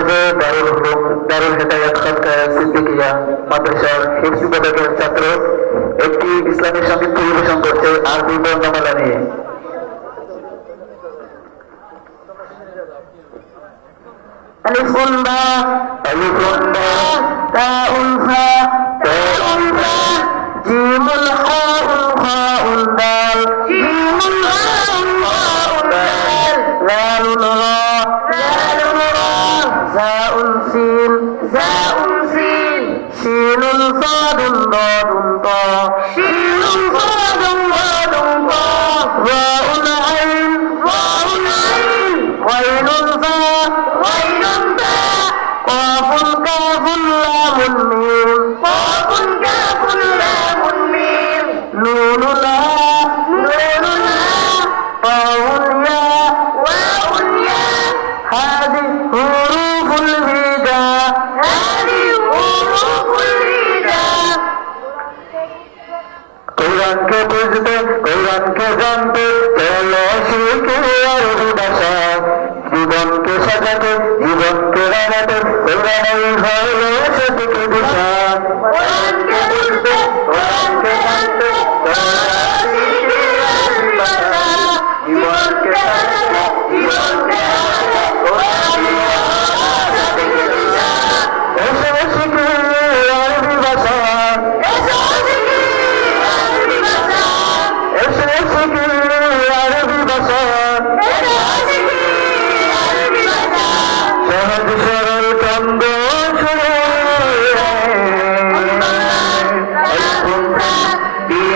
যে দারুল হুকুম দারুল হেদায়াত খালকা সিদ্দিকিয়া মাদ্রাসার হিফজ বিভাগের ছাত্র একটি ইসলামী সঙ্গীত পরিবেশন করছে আরবি বর্ণমালা নিয়ে ألف باء ألف باء تاء فاء زاء سين زاء سين شين صاد ضاد طاء কোরআনকে বুঝতে কোরআনকে জানতে চলো শিখে আর ভাষা জীবনকে সাজাতে জীবনকে রাঙাতে কোরআনই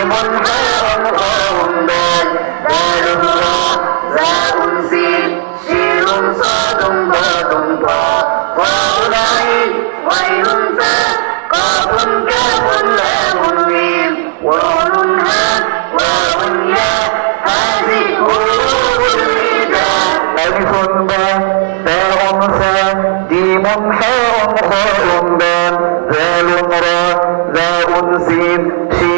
بمن حرم قوم دال دال راء زاء سين شين صاد ضاد طاء طاء عين غين فاء قاف كاف لام ميم ونون هاء واو ياء هذه حروف النداء ألف باء تاء ثاء جيم حاء خاء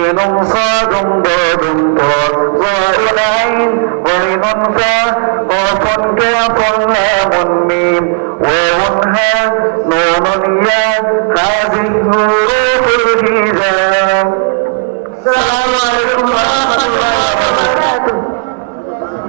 شين صاد ضاد طاء ظاء عين غين فاء قاف كاف لام ميم واو هاء نون ياء هذه حروف الهجاء السلام